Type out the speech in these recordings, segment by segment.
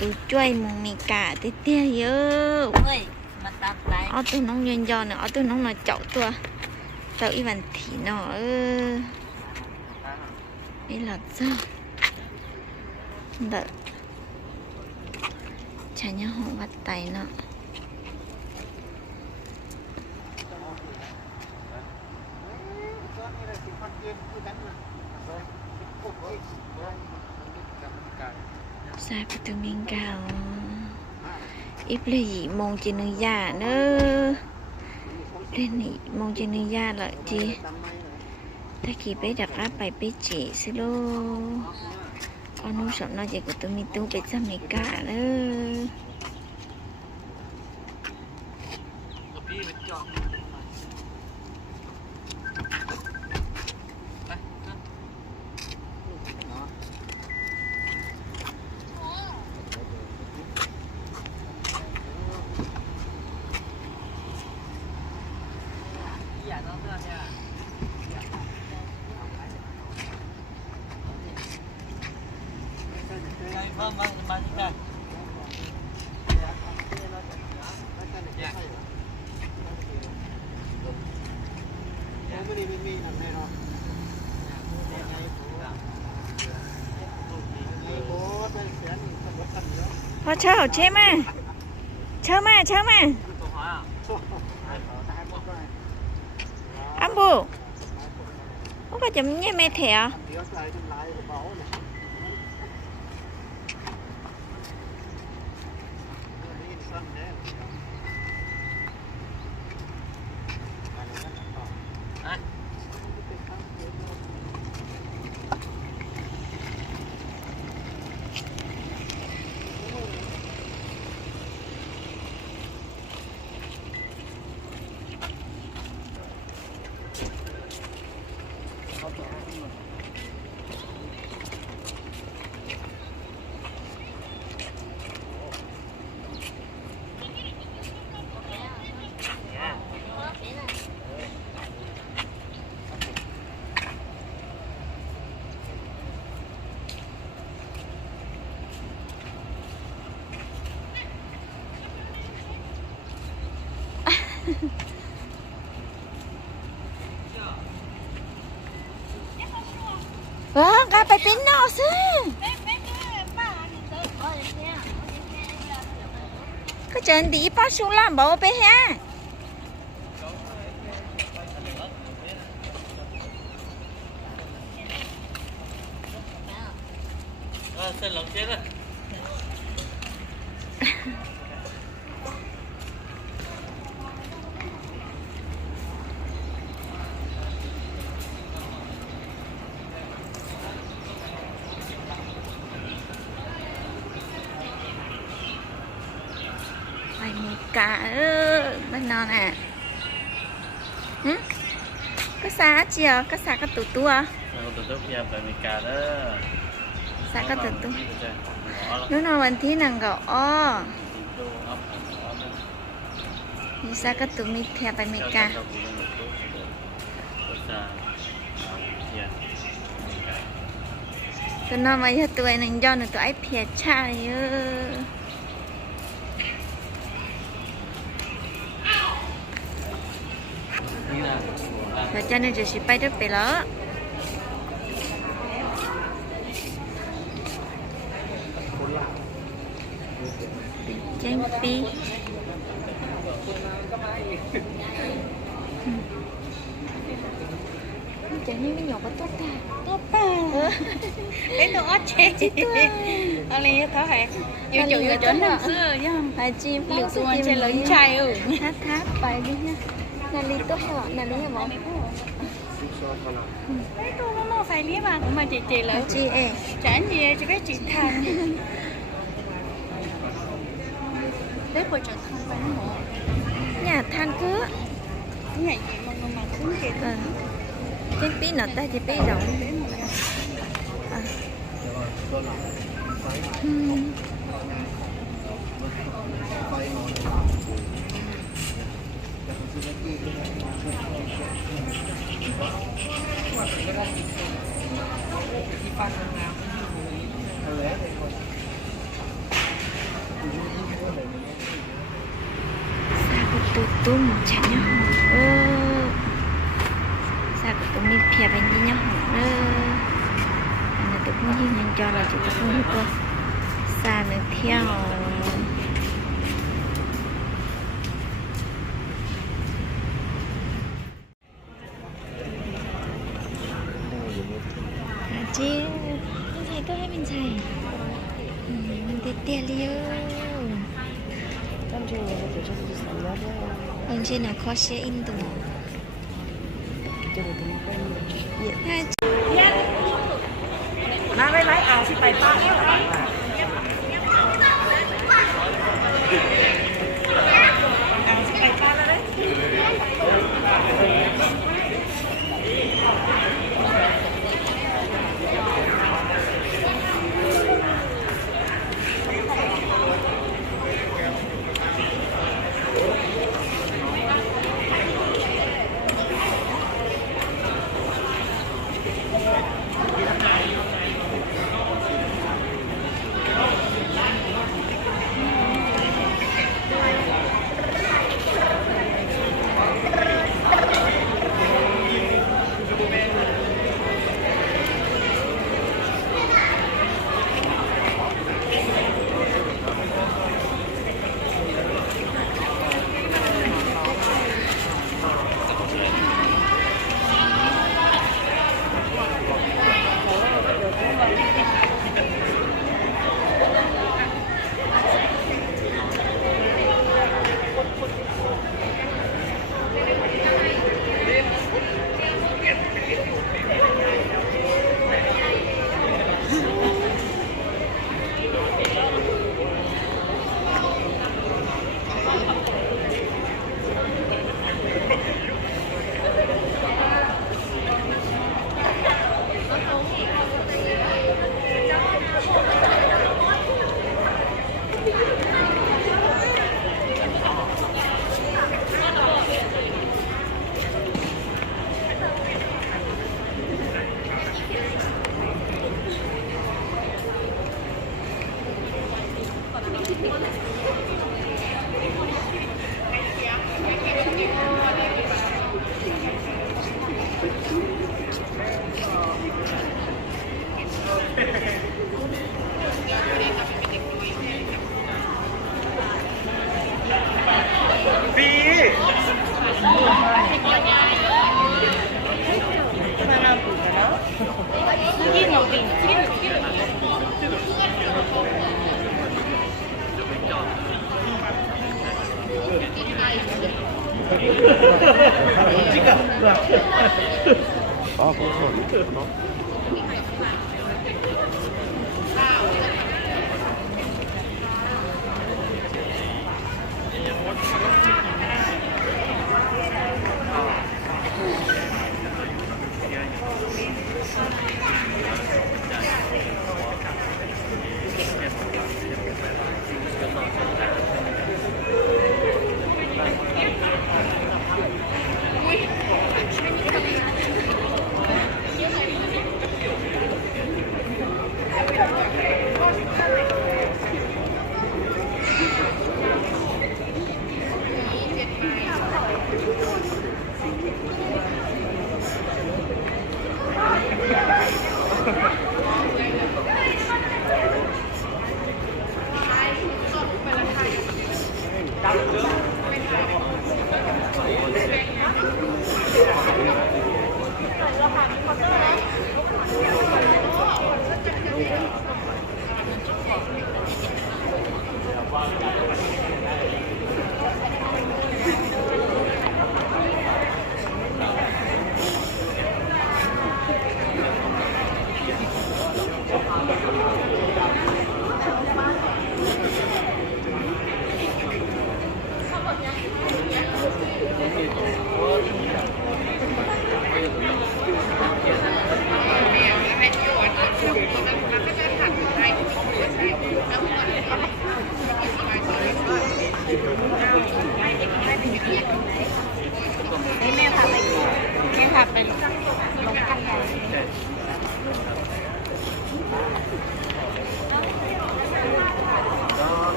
tụi chơi mùng mì cả tê tê dơ ở tụi nó nhân do nữa ở tụi nó là chậu tua tao y bàn thị nó ấy là sao đợi chả nhớ hộ bắt tay nó sai phải tụi mình cao ít lấy gì mong trên nơi già nữa lên này mong trên nơi già lại chi ta kỳ bé đặt áp bài bé chỉ xí lô con nó sợ nó chỉ của tụi mình tu bé xăm này cả nữaพอเช่าใช่ไหมเช่ามาอัมบูเขาก็จะไม่แม่แถวกาไปเป็นนอซิก็เจอดีป้าชูล่ามบอกไปฮะเส้นหลงเจ๊เลยไปเมกาบ้านนอนอ่ะก็ซาเจียวก็ซาก็ตัวเพียบไปเมกาเด้อซาก็ตัวนู่นวันที่นั่งก็อ้อนี่ซาก็ตัวมีเทียบไปเมกาตัวนอนมาเยอะตัวหนึ่งย้อนหนึ่งตัวไอ้เพียชาเยอะแล้วจะนึกจะสิไปด้วยไปแล้วเจงปีจะนี่ไม่หยอกกับตัวตาcái đồ ớt chế anh ấy có phải yêu chủ yêu chuẩn năm xưa chứ phải chim yêu tuôn trên lớn trai hát bài đi nha là lý tốt hả là lý hả bố cái cô nó mau phải lý mà chị là chị trả gì cho cái chị thành đấy bây giờ thành phải nó nhà than cứ nhà gì mà cũng kìa cái tí nó ta chỉ tí rộng ตุ้มฉันเนี่ยหอสากตุ้มนี่เพียเป็นยี่เนี่ยหออันนั้นตุ้มยี่ยังจอเราจะตุ้มก็ซาเนื้อเที่ยวจริงใช่ก็ให้เป็นใช่มันเตี้ยๆเลี้ยวบางทีเราขอเชียร์อินตัวมาไว้ไว้อ่านสิไปป้าเนี่ยอ่านสิไปป้าแล้วไม่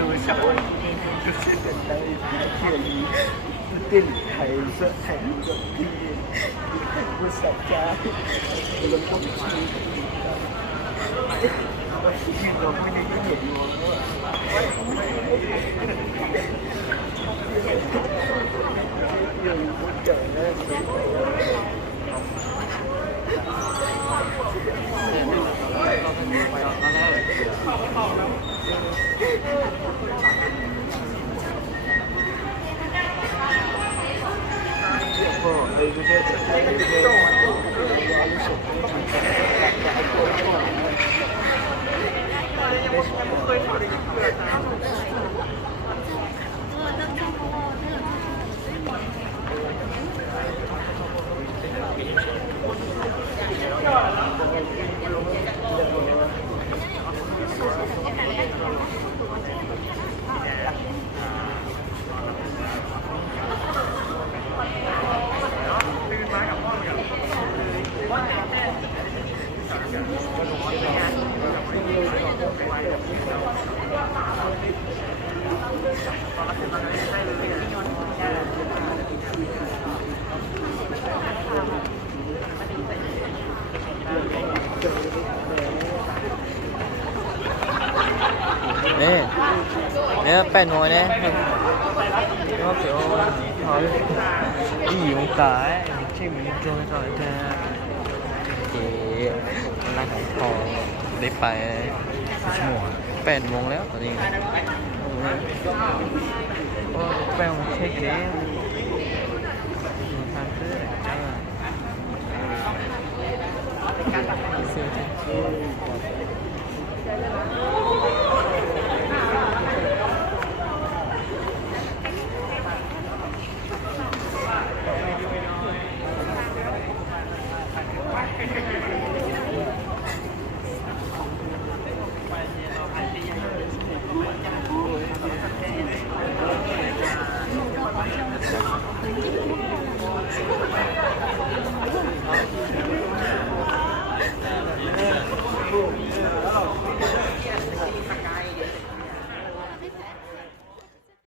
ดูสักวันก็เสร็จได้เขียนติ้นไทยเสื้อไทยกับพี่ผู้สัจจาเราต้องชี้เราไม่ได้เห็นมองว่ายังพูดเจอแน่nè nè bên ngoài nè nó kiểu hỏi cái gì một cái chứ mình chơi rồi ta thì làของพอได้ไปชั่วโมง8 โมงแล้วตอนนี้โอ้แป้งเช็คแล้วทางขึ้นซื้อ